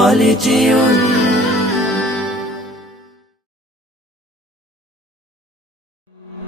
Quality tune.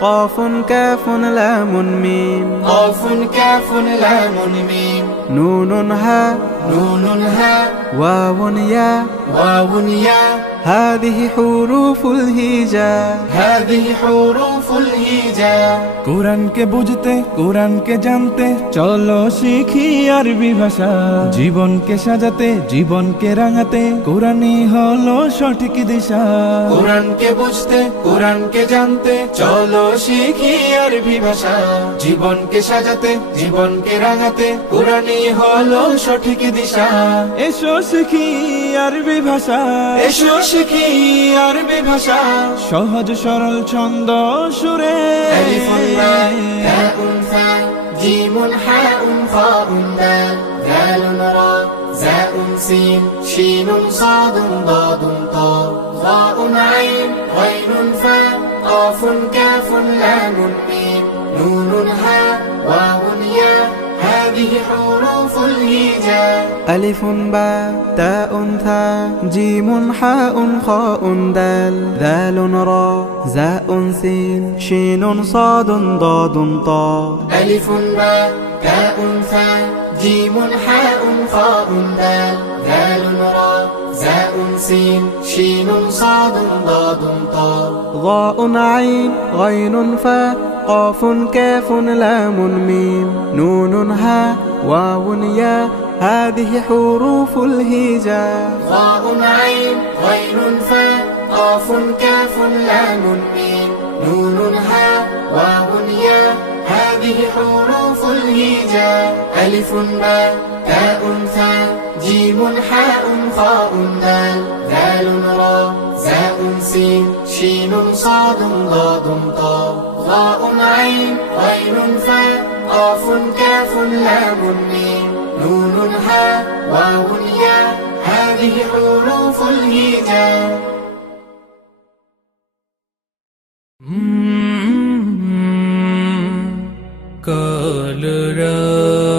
قاف كاف لام ميم قاف كاف لام ميم نون ها نون ها واو ياء واو ياء هذه حروف الهجاء هذه حروف الهجاء কুরআন কে বুঝতে কুরআন কে জানতে চলো শিখি আরবি ভাষা জীবন কে সাজাতে জীবন কে রাঙাতে কুরআনই হলো সঠিক দিশা কুরআন কে বুঝতে কুরআন কে জানতে চলো শিখি আরবি ভাষা জীবন কে সাজাতে জীবন কে রাঙাতে কুরআনই হলো সঠিক দিশা এসো শিখি আরবি ভাষা এসো شکیر به بشه شهد شرال چند آشوره فلیفون را دا فا ها اون فا دالون را زا سین شینون صادون دادون تا فا قافون کافون ها ألف باء تاء ثاء جيم حاء خاء دال ذال راء زاء سين شين صاد ضاد طاء ألف باء تاء ثاء جيم حاء خاء دال ذال راء زاء سين شين صاد ضاد طاء ضاء عين غين فاء قاف كاف لام ميم نون ها واو يا هذه حروف الهجاء واو عين غين فا قاف كاف لام ميم نون ها واو يا هذه حروف الهجاء ألف باء تاء ثاء جيم حاء خاء دال دال را زاء سين شين صاد ضاد طاء غاء عين غين فاء قاف كاف لام ميم نون هاء واو ياء هذه حروف الهجاء Call her up.